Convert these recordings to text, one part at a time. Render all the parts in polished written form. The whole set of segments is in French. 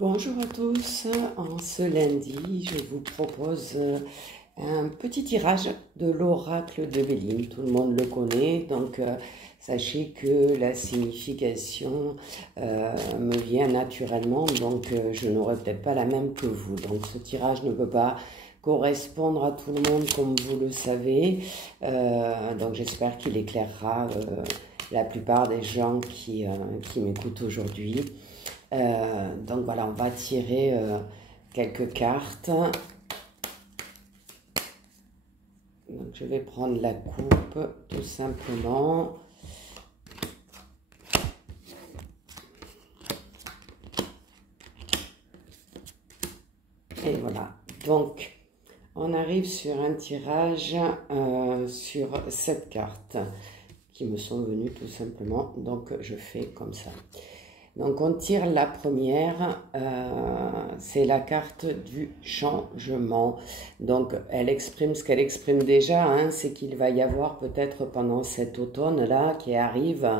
Bonjour à tous, en ce lundi, je vous propose un petit tirage de l'oracle de Béline. Tout le monde le connaît, donc sachez que la signification me vient naturellement, donc je n'aurai peut-être pas la même que vous. Donc ce tirage ne peut pas correspondre à tout le monde comme vous le savez, donc j'espère qu'il éclairera la plupart des gens qui m'écoutent aujourd'hui. Donc voilà, on va tirer quelques cartes. Donc je vais prendre la coupe tout simplement. Et voilà, donc on arrive sur un tirage sur 7 cartes qui me sont venues tout simplement. Donc je fais comme ça. Donc on tire la première, c'est la carte du changement. Donc elle exprime ce qu'elle exprime déjà, hein, c'est qu'il va y avoir peut-être pendant cet automne-là qui arrive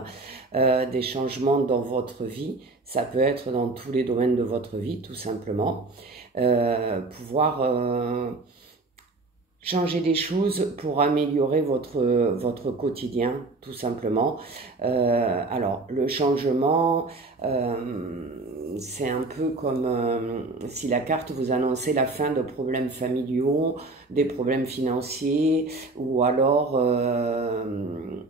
des changements dans votre vie. Ça peut être dans tous les domaines de votre vie, tout simplement. Pouvoir changer des choses pour améliorer votre quotidien, tout simplement. Alors, le changement, c'est un peu comme si la carte vous annonçait la fin de problèmes familiaux, des problèmes financiers, ou alors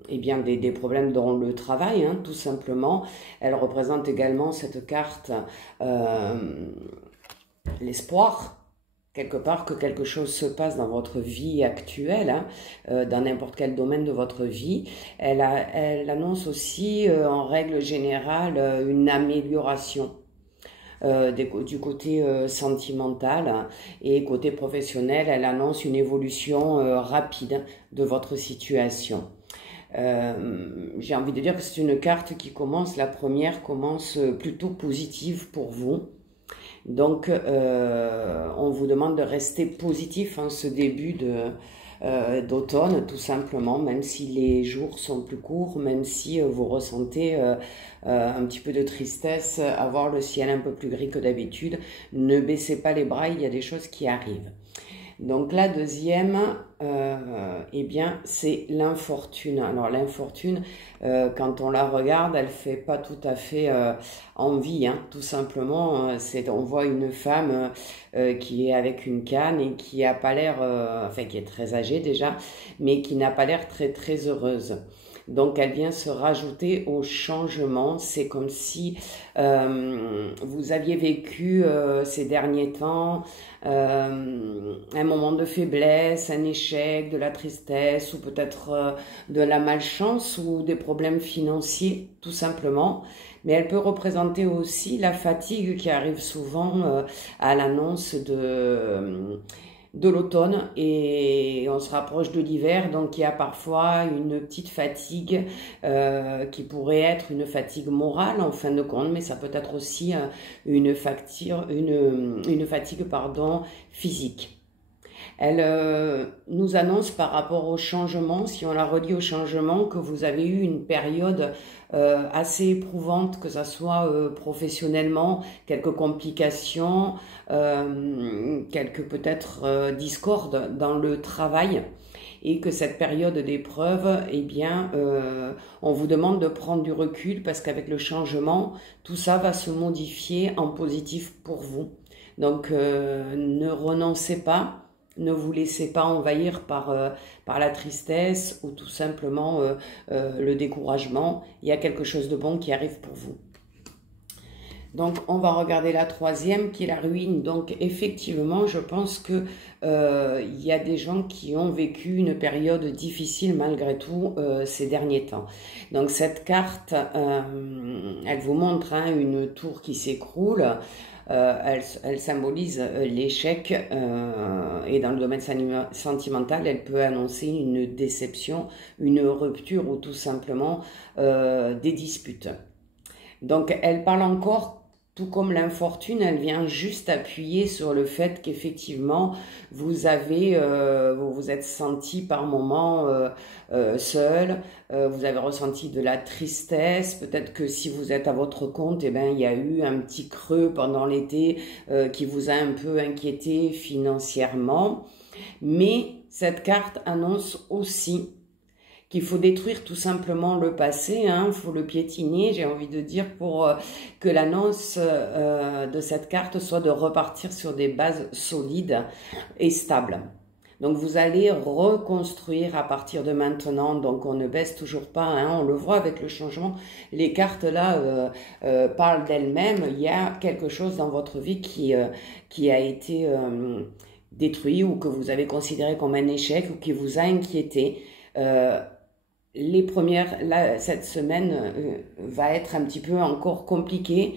eh bien des problèmes dans le travail, hein, tout simplement. Elle représente également, cette carte, l'espoir, quelque part, que quelque chose se passe dans votre vie actuelle, hein, dans n'importe quel domaine de votre vie. Elle annonce aussi, en règle générale, une amélioration du côté sentimental, hein, et côté professionnel, elle annonce une évolution rapide de votre situation. J'ai envie de dire que c'est une carte qui commence, la première commence plutôt positive pour vous. Donc, on vous demande de rester positif en ce début d'automne, tout simplement, même si les jours sont plus courts, même si vous ressentez un petit peu de tristesse, avoir le ciel un peu plus gris que d'habitude. Ne baissez pas les bras, il y a des choses qui arrivent. Donc la deuxième, eh bien, c'est l'infortune. Alors l'infortune, quand on la regarde, elle fait pas tout à fait envie, hein, tout simplement. On voit une femme qui est avec une canne et qui a pas l'air, enfin qui est très âgée déjà, mais qui n'a pas l'air très très heureuse. Donc elle vient se rajouter au changement. C'est comme si vous aviez vécu ces derniers temps un moment de faiblesse, un échec, de la tristesse, ou peut-être de la malchance ou des problèmes financiers, tout simplement. Mais elle peut représenter aussi la fatigue qui arrive souvent à l'annonce de l'automne, et on se rapproche de l'hiver, donc il y a parfois une petite fatigue qui pourrait être une fatigue morale en fin de compte, mais ça peut être aussi une fatigue pardon, physique. Elle nous annonce par rapport au changement, si on la relie au changement, que vous avez eu une période assez éprouvante, que ce soit professionnellement, quelques complications, quelques peut-être discordes dans le travail, et que cette période d'épreuve, eh bien, on vous demande de prendre du recul, parce qu'avec le changement, tout ça va se modifier en positif pour vous. Donc, ne renoncez pas. Ne vous laissez pas envahir par la tristesse ou tout simplement le découragement. Il y a quelque chose de bon qui arrive pour vous. Donc, on va regarder la troisième qui est la ruine. Donc, effectivement, je pense que il y a des gens qui ont vécu une période difficile malgré tout ces derniers temps. Donc, cette carte, elle vous montre, hein, une tour qui s'écroule. Elle symbolise l'échec, et dans le domaine sentimental, elle peut annoncer une déception, une rupture, ou tout simplement des disputes. Donc elle parle encore tout comme l'infortune, elle vient juste appuyer sur le fait qu'effectivement, vous avez, vous vous êtes senti par moments seul, vous avez ressenti de la tristesse, peut-être que si vous êtes à votre compte, eh ben, il y a eu un petit creux pendant l'été qui vous a un peu inquiété financièrement. Mais cette carte annonce aussi qu'il faut détruire tout simplement le passé, il faut le piétiner, j'ai envie de dire, pour que l'annonce de cette carte soit de repartir sur des bases solides et stables. Donc vous allez reconstruire à partir de maintenant, donc on ne baisse toujours pas, on le voit avec le changement, les cartes là parlent d'elles-mêmes, il y a quelque chose dans votre vie qui a été détruit ou que vous avez considéré comme un échec ou qui vous a inquiété. Cette semaine va être un petit peu encore compliquée.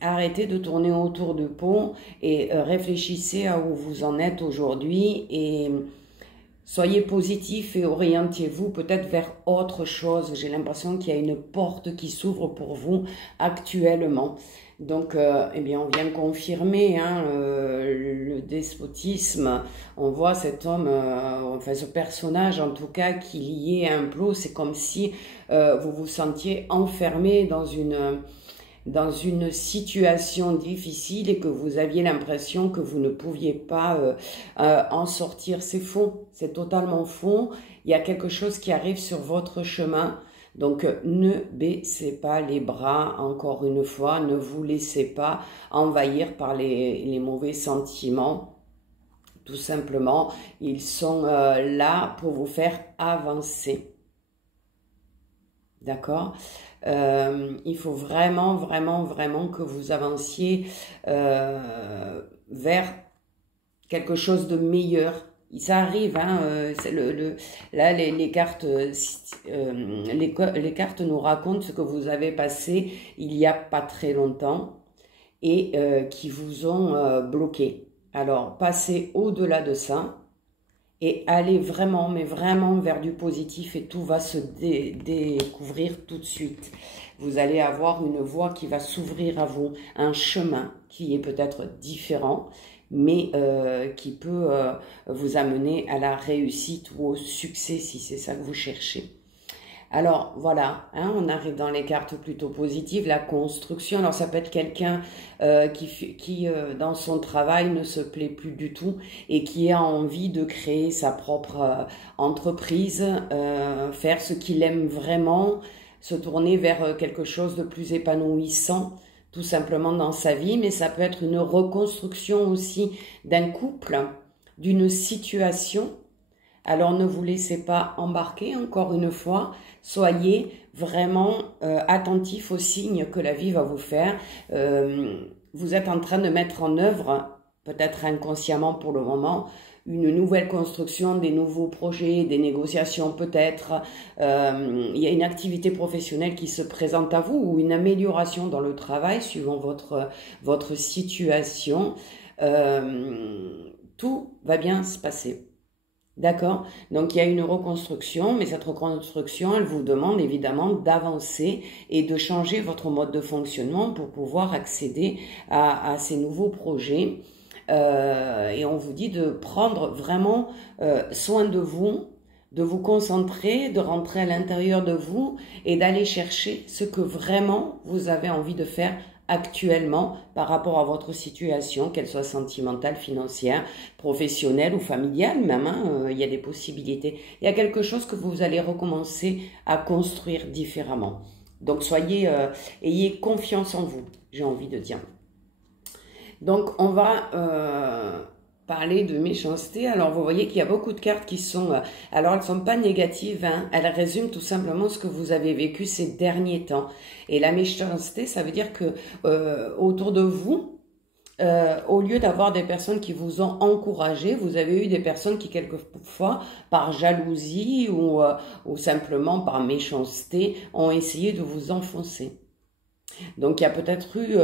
Arrêtez de tourner autour du pot et réfléchissez à où vous en êtes aujourd'hui et soyez positif et orientez-vous peut-être vers autre chose. J'ai l'impression qu'il y a une porte qui s'ouvre pour vous actuellement. Donc, eh bien, on vient confirmer le despotisme. On voit cet homme, enfin ce personnage en tout cas, qui lié à un plot. C'est comme si vous vous sentiez enfermé dans une situation difficile et que vous aviez l'impression que vous ne pouviez pas en sortir. C'est faux, c'est totalement faux. Il y a quelque chose qui arrive sur votre chemin. Donc, ne baissez pas les bras, encore une fois, ne vous laissez pas envahir par les mauvais sentiments. Tout simplement, ils sont là pour vous faire avancer. D'accord ? Il faut vraiment, vraiment, vraiment que vous avanciez vers quelque chose de meilleur. Ça arrive, là les cartes nous racontent ce que vous avez passé il y a pas très longtemps et qui vous ont bloqué. Alors passez au-delà de ça et allez vraiment, mais vraiment vers du positif et tout va se découvrir tout de suite. Vous allez avoir une voie qui va s'ouvrir à vous, un chemin qui est peut-être différent, mais qui peut vous amener à la réussite ou au succès si c'est ça que vous cherchez. Alors voilà, on arrive dans les cartes plutôt positives, la construction. Alors ça peut être quelqu'un qui dans son travail ne se plaît plus du tout et qui a envie de créer sa propre entreprise, faire ce qu'il aime vraiment, se tourner vers quelque chose de plus épanouissant, tout simplement dans sa vie, mais ça peut être une reconstruction aussi d'un couple, d'une situation. Alors ne vous laissez pas embarquer, encore une fois, soyez vraiment attentifs aux signes que la vie va vous faire. Vous êtes en train de mettre en œuvre, peut-être inconsciemment pour le moment, une nouvelle construction, des nouveaux projets, des négociations peut-être. Il y a une activité professionnelle qui se présente à vous ou une amélioration dans le travail suivant votre situation. Tout va bien se passer. D'accord? Donc il y a une reconstruction, mais cette reconstruction, elle vous demande évidemment d'avancer et de changer votre mode de fonctionnement pour pouvoir accéder à ces nouveaux projets. Et on vous dit de prendre vraiment soin de vous concentrer, de rentrer à l'intérieur de vous et d'aller chercher ce que vraiment vous avez envie de faire actuellement par rapport à votre situation, qu'elle soit sentimentale, financière, professionnelle ou familiale même, il y a des possibilités. Il y a quelque chose que vous allez recommencer à construire différemment. Donc ayez confiance en vous, j'ai envie de dire. Donc on va parler de méchanceté. Alors vous voyez qu'il y a beaucoup de cartes qui sont, alors elles ne sont pas négatives, elles résument tout simplement ce que vous avez vécu ces derniers temps. Et la méchanceté, ça veut dire que autour de vous, au lieu d'avoir des personnes qui vous ont encouragé, vous avez eu des personnes qui quelquefois, par jalousie ou simplement par méchanceté, ont essayé de vous enfoncer. Donc il y a peut-être eu,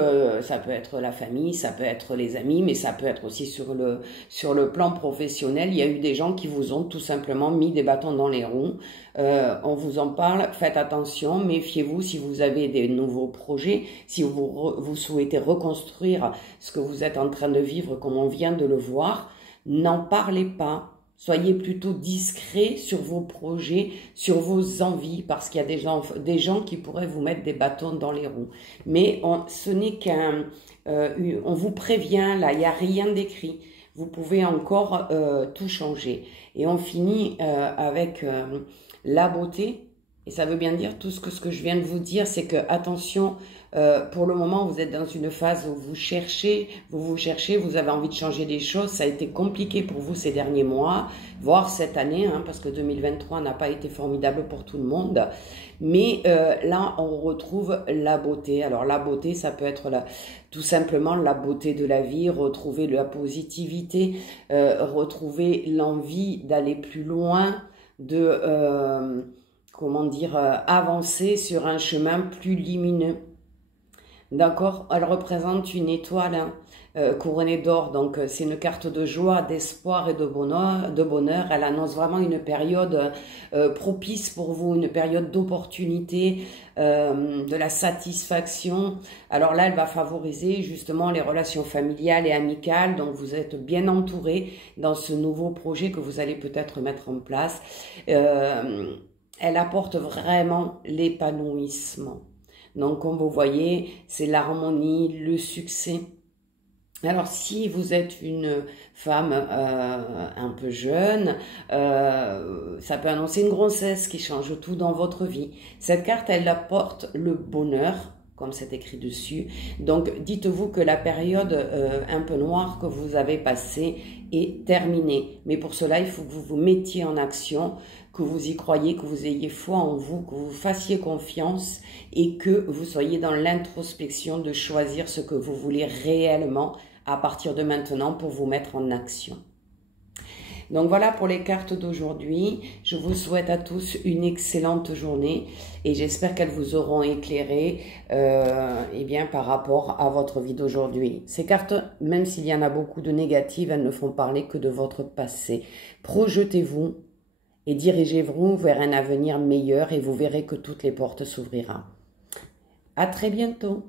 ça peut être la famille, ça peut être les amis, mais ça peut être aussi sur le plan professionnel. Il y a eu des gens qui vous ont tout simplement mis des bâtons dans les roues. On vous en parle, faites attention, méfiez-vous si vous avez des nouveaux projets, si vous souhaitez reconstruire ce que vous êtes en train de vivre comme on vient de le voir, n'en parlez pas. Soyez plutôt discret sur vos projets, sur vos envies, parce qu'il y a des gens qui pourraient vous mettre des bâtons dans les roues. Mais ce n'est on vous prévient, là, il n'y a rien d'écrit. Vous pouvez encore tout changer. Et on finit avec la beauté. Et ça veut bien dire tout ce que je viens de vous dire, c'est que attention, pour le moment, vous êtes dans une phase où vous cherchez, vous avez envie de changer des choses. Ça a été compliqué pour vous ces derniers mois, voire cette année, hein, parce que 2023 n'a pas été formidable pour tout le monde. Mais là, on retrouve la beauté. Alors la beauté, ça peut être tout simplement la beauté de la vie, retrouver la positivité, retrouver l'envie d'aller plus loin, de comment dire, avancer sur un chemin plus lumineux. D'accord? Elle représente une étoile hein, couronnée d'or, donc c'est une carte de joie, d'espoir et de bonheur. Elle annonce vraiment une période propice pour vous, une période d'opportunité, de la satisfaction. Alors là, elle va favoriser justement les relations familiales et amicales, donc vous êtes bien entouré dans ce nouveau projet que vous allez peut-être mettre en place. Elle apporte vraiment l'épanouissement. Donc, comme vous voyez, c'est l'harmonie, le succès. Alors, si vous êtes une femme un peu jeune, ça peut annoncer une grossesse qui change tout dans votre vie. Cette carte, elle apporte le bonheur, comme c'est écrit dessus. Donc, dites-vous que la période un peu noire que vous avez passée est terminée. Mais pour cela, il faut que vous vous mettiez en action, que vous y croyez, que vous ayez foi en vous, que vous fassiez confiance et que vous soyez dans l'introspection de choisir ce que vous voulez réellement à partir de maintenant pour vous mettre en action. Donc voilà pour les cartes d'aujourd'hui. Je vous souhaite à tous une excellente journée et j'espère qu'elles vous auront éclairé eh bien, par rapport à votre vie d'aujourd'hui. Ces cartes, même s'il y en a beaucoup de négatives, elles ne font parler que de votre passé. Projetez-vous et dirigez-vous vers un avenir meilleur et vous verrez que toutes les portes s'ouvriront. À très bientôt.